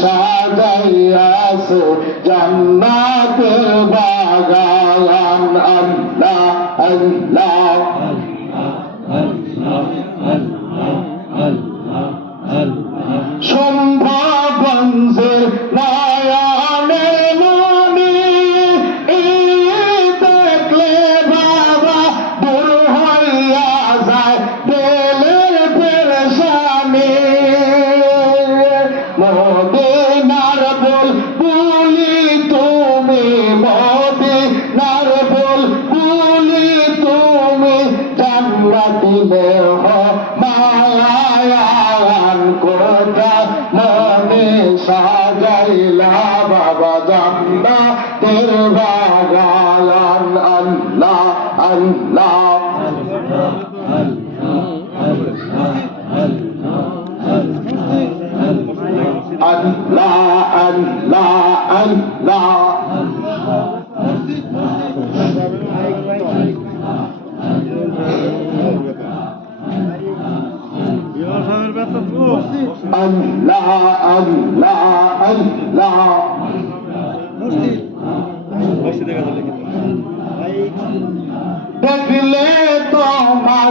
সাজাইয়াছে জান্নাতের বাগান। আল্লাহ আল্লাহ। বাবা জান্না তের বাগান আল্লাহ আল্লাহ আল্লাহ আল্লাহ আল্লাহ আল্লাহ আল্লাহ আল্লাহ দেখলে তোমার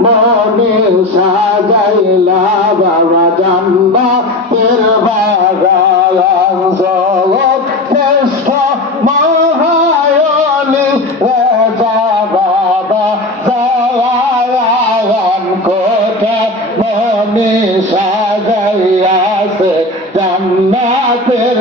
মনে সাজাইলা বাবা জাম্বা তের বাগালাম জগৎ শ্রেষ্ঠ মহায়নি রাজা বাবা সাজাইয়াছে জাম্বা তের